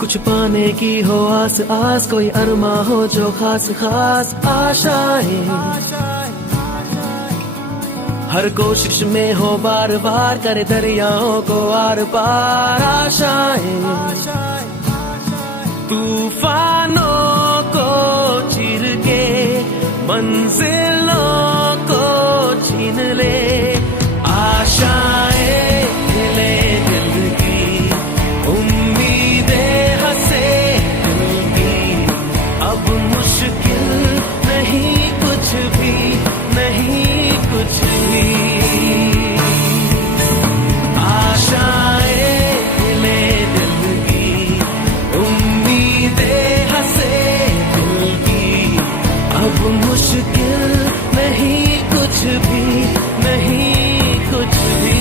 कुछ पाने की हो आस आस, कोई अरमा हो जो खास खास आशाएं, हर कोशिश में हो बार बार, करे दरियाओं को आर पार आशाएं, तूफानों को चीर के मंजिलों को छीन ले, आशाएं खिले दिल की, उम्मीदें हंसे दिल की, अब मुश्किल नहीं कुछ भी, नहीं कुछ भी, आशाएं खिले दिल की, उम्मीदें हंसे दिल की, अब मुश्किल नहीं कुछ भी, नहीं कुछ भी।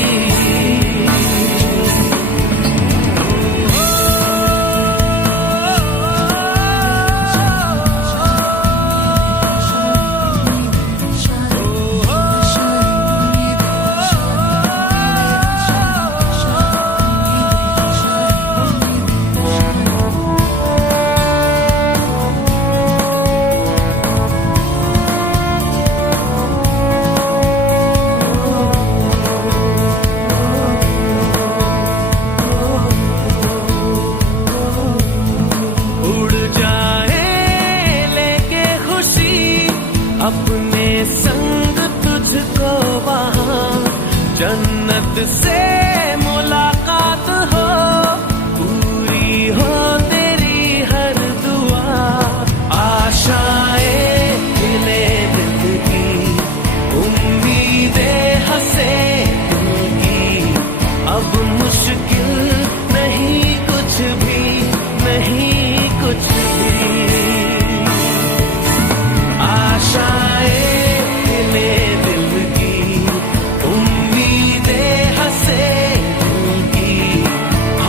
अपने संग तुझको वहाँ जन्नत से मुलाकात हो, पूरी हो तेरी हर दुआ, आशाएं खिले दिल की, उम्मीदें हंसे दिल की, अब मुश्किल नहीं कुछ भी, नहीं कुछ भी, आशाएं खिले दिल की, उम्मीदें हंसे दिल की,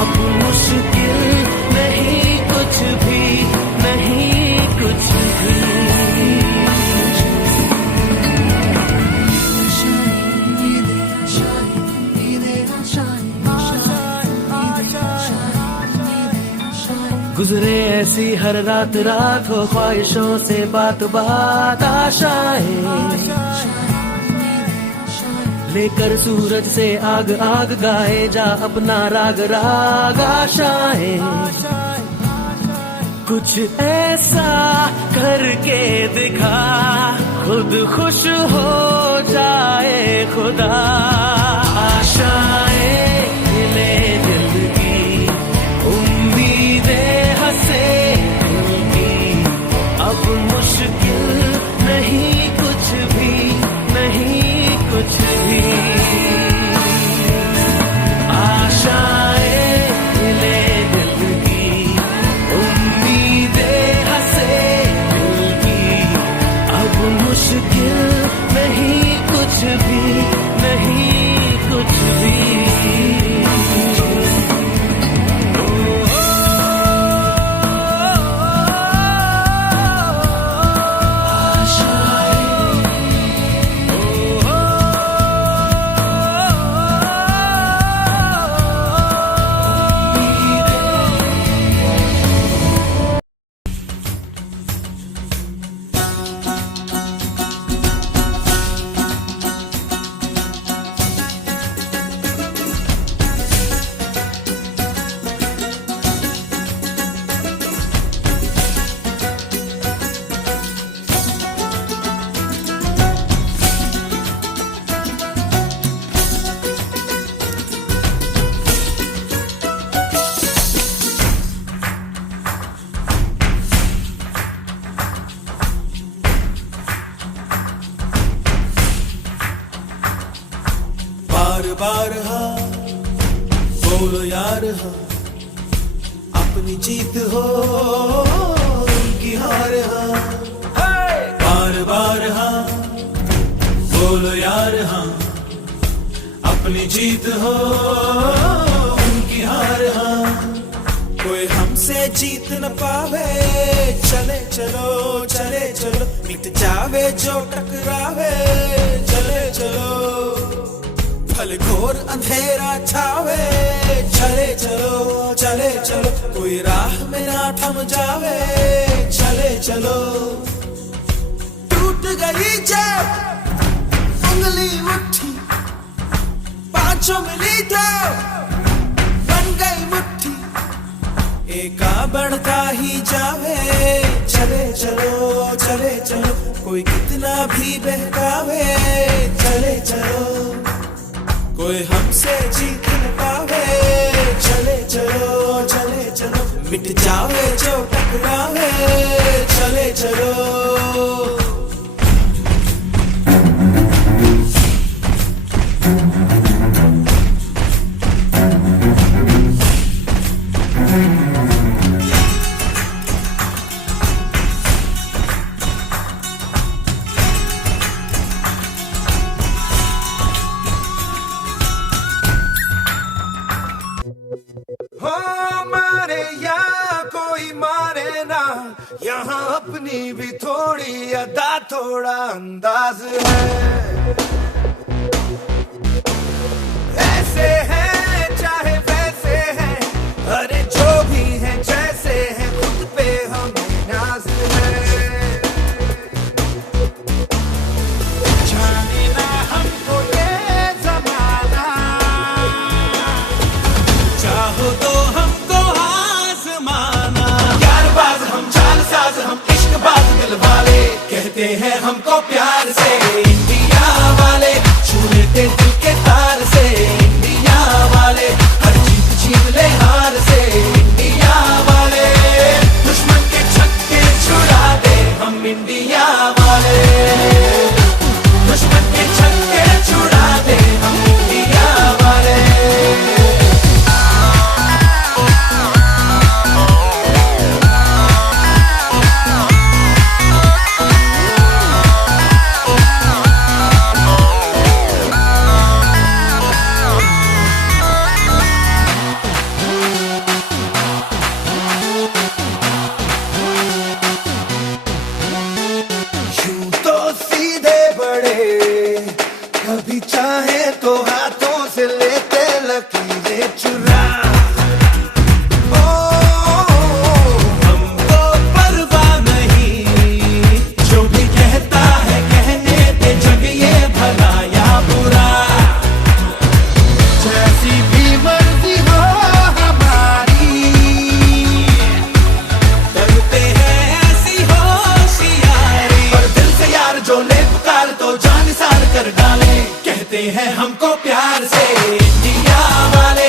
अब मुश्किल नहीं कुछ भी, नहीं कुछ भी। गुजरे ऐसी हर रात रात, हो ख्वाहिशों से बात बात, आशाएं लेकर सूरज से आग आग, गाए जा अपना राग राग, आशाएं कुछ ऐसा करके दिखा, खुद खुश हो जाए खुदा, आशाएं खिले दिल की, उम्मीदें हंसे दिल की, अब मुश्किल नहीं कुछ भी, नहीं कुछ भी, आशाएं खिले दिल की, उम्मीदें हंसे दिल की, अब मुश्किल नहीं कुछ भी, नहीं कुछ भी। बार हाँ बोलो यार हाँ, अपनी जीत हो उनकी हार हाँ, बार बार हाँ बोलो यार हाँ, अपनी जीत हो उनकी हार हाँ, कोई हमसे जीत न पावे, चले चलो चले चलो, मिट जावे जो टकरावे, चले चलो, भले घोर अंधेरा छावे, चले चलो। चले चलो, कोई राह में ना थम जावे, चले चलो। टूट गई जब उंगली मुट्ठी, पांचों मिली तो बन गई मुट्ठी, एका बढ़ता ही जावे, चले चलो चले चलो, कोई कितना भी बहकावे, चले चलो, कोई हमसे जीत न पावे, चले चलो चले चलो, मिट जावे जो टकरावे, चले चलो। हो मारे या कोई मारे ना, यहाँ अपनी भी थोड़ी अदा थोड़ा अंदाज है, ऐसे हैं चाहे वैसे हैं, अरे जो भी हैं जैसे हैं, खुद पे हमें नाज है, जाने ना हमको ये जमाना, चाहो तो हमको आजमाना, यारबाज हम चालसाज हम इश्कबाज दिल वाले, कहते हैं हमको प्यार से इंडिया वाले, छू लेते दिल के तार से इंडिया वाले, हर जीत जीत ले हार से इंडिया वाले, दुश्मन के छक्के छुड़ा दे हम इंडिया वाले, दुश्मन के छक्के छुड़ा दे हम इंडिया वाले। कभी चाहे तो हाथों से लेते लकीरें चुरा, ओ हमको परवाह नहीं, जो भी कहता है कहने दे, जग ये भला या बुरा, जैसी भी मर्जी हो हमारी, करते हैं ऐसी होशियारी, पर दिल से यार जो ले पुकार तो जान सार कर डाले, कहते हैं हमको प्यार से इंडिया वाले।